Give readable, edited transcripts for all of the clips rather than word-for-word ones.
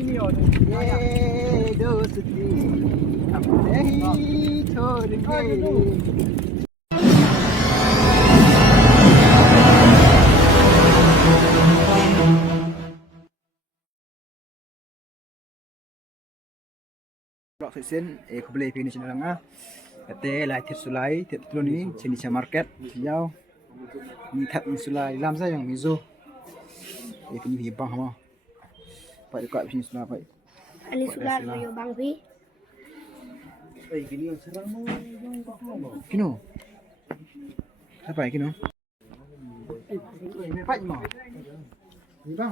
ये दोस्ती हम नहीं छोड़ेंगे. Blok season aku beli finish nang kate lai thit sulai thit ni sini market yau ni that sulai lam sa yang mizo ini bang ma pai dekat sini sulai pai Ani sulai yo bang pi gini serang mo kino apa kino pai mo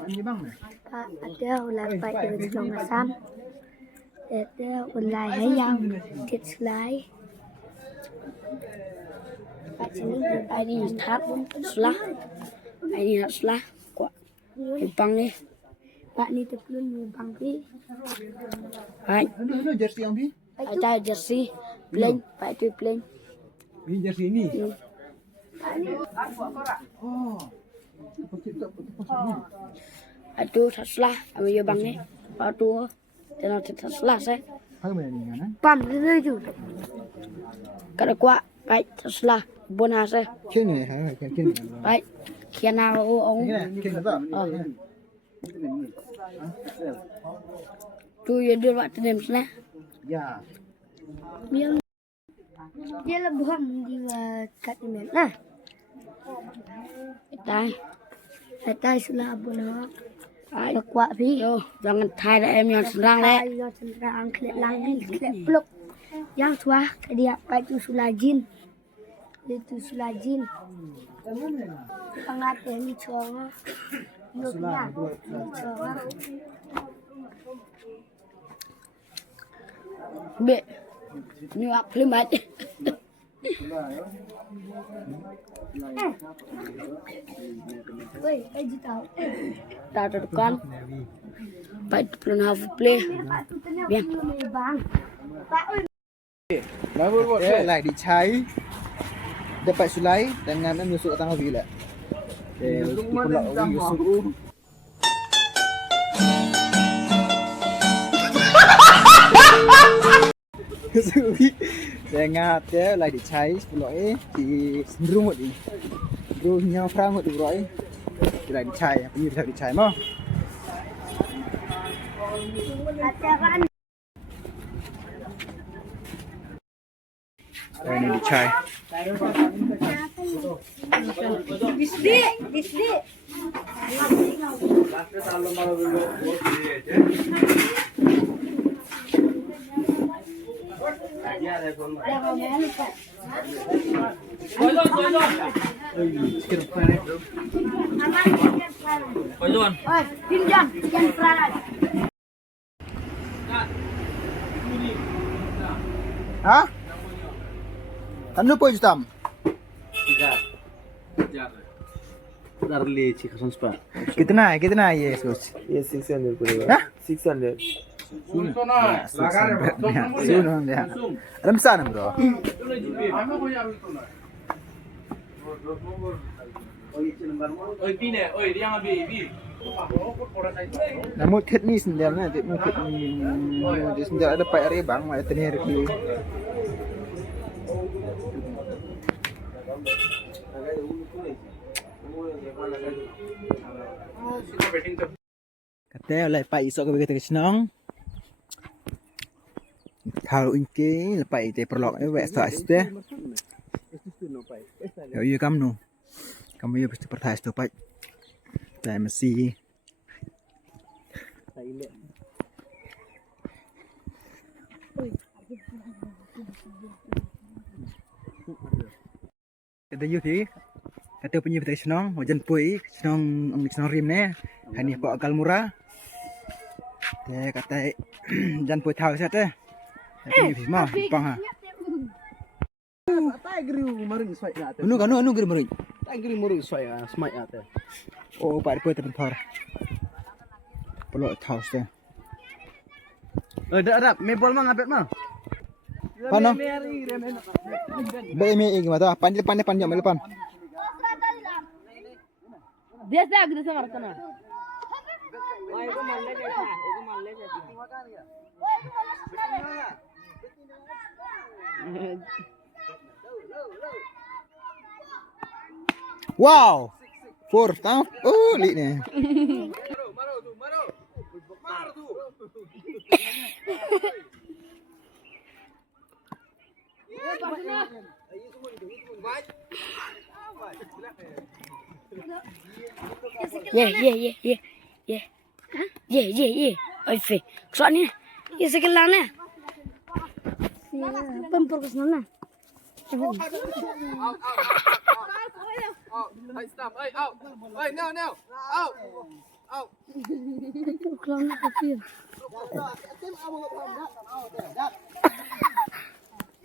ni bang pa ada ulai pai yo jong asam ada ulai hayang thit sulai Pak sini ini thap selah ini selah kok bang ni Pak ni teplun ni bang pi Pak no jersey yang bi ada jersey plain Pak tu plain ini jersey ini Aduh selah kami yo bang ni aduh jangan thit selah saya hai mana ni kan pam tu kada kuat baik selah bona saya kini hai kini baik kiana ông kini tak tu ya dia buat tenem sana ya dia lebih di kat tenem nah tai sulah bona ai kuat pi yo jangan thai dah em yang serang le yo serang klet lagi klet peluk yang tua dia baju sulajin itu sulajin pengat ni chonga nuknya chonga be ni ak limat Woi, aja tahu. Tak ada kan? Baik belum have play. Biar. Lại đi cháy dapat sulai dengan menyusuk tangga bila pula menyusuk dengan dia lại đi cháy pula thì rung một đi rung nhau phang một được rồi lại đi cháy như thế đi cháy mà ini di chai. Disdi. Hah? Ano po Justam? Darle chicken spa. कितना है ये सोच ये 600 पड़ेगा हाँ? 600 सुनो हम यहाँ रमसान bro namun thit ni sendal na thit ni sendal ada pak ari bang mai tani hari ni kata lai pak isok ke kita senang kalau inke lepai te perlok ni wek sta este yo yo kamu yo pasti perthai sto pak tai masih kata yo thì kata punya betul senang wajan pui senang senang rim ne hani pak akal murah te kata jan pui thau sat eh punya bisma pang ha tai griu maring swai na te anu gir mari tai griu maring swai smai na te oh pak pui te penthor pelok thau se dak me bol mang apet mang Pano? Baik me gimana? Pandai lepan. Biasa gitu sama Ratna. Wow. 4 tao. Li nè. Ye. Oi fe. Soalnya ya sekelan na. Pempur ke sana. Kelan kecil.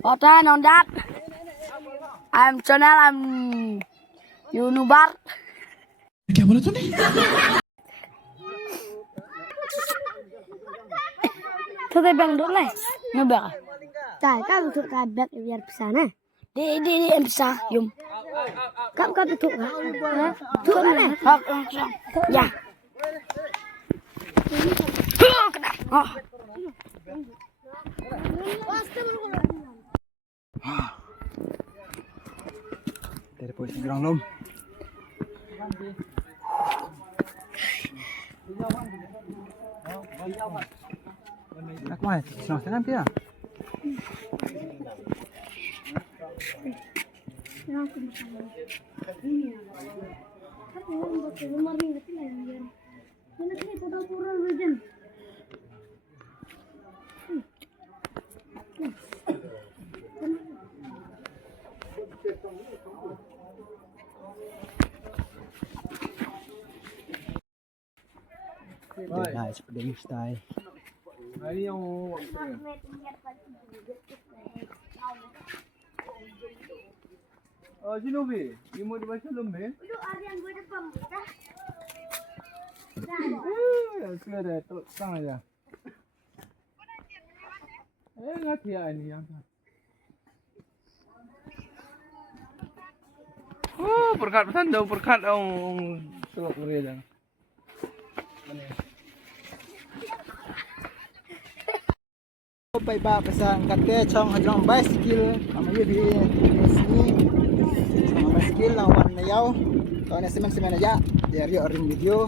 Otan on that. I'm channel I'm YouTuber. क्या बोला तूने? Thôi bằng đốt này, nó bạc. Tại các biệt thự tại bạc Việt sana. Đi em sa dùng. Các biệt thự hả? Thự này. Hoặc dạ. Dari posisi ground lom. Nak mai, senang senang dia. Nah, seperti ini style. Ini yang sino be? Yung mo diba siya lumbe? Sudah tu sang aja. Nggak dia ini yang. Berkat pesan dong, berkat dong. Telok mereka. Bay ba pasang kate chong hajong bicycle amayo bi sini sama bicycle lawan na yaw to na semen aja dari orang video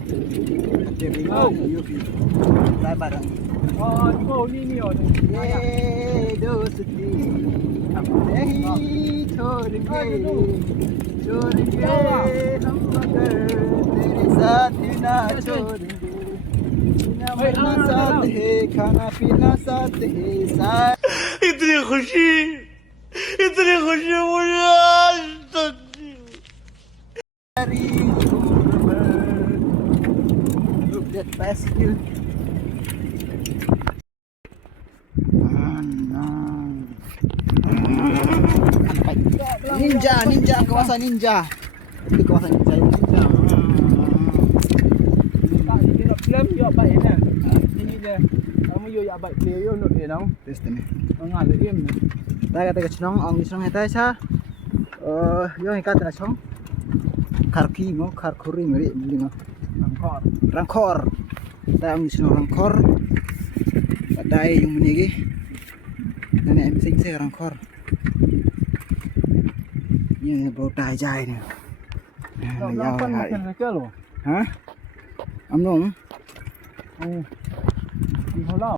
dari YouTube bye bareng Ni oh. ye dosti nahi chhod ke hum magar tere saath na छोड़ेंगे साथ है खाना पीना साथ है साथ इतनी खुशी मुझे आज तक सारी उम्र भर look that bicycle ninja kawasan ninja itu kawasan ninja Film yo baik ni. Ini je. Kamu yo ya baik clear yo nak dia tau. test ni Ngal le em ni. ta kata chong ong ni chong hetai sa yo ni kata chong karki ngo karkuri ngri ngo Angkor. rangkor ta ong ni chong rangkor dai yung muni gi nene em sing se rangkor ni bau tai jai ni Yang kan macam mereka lo. hả ông nung Di holau.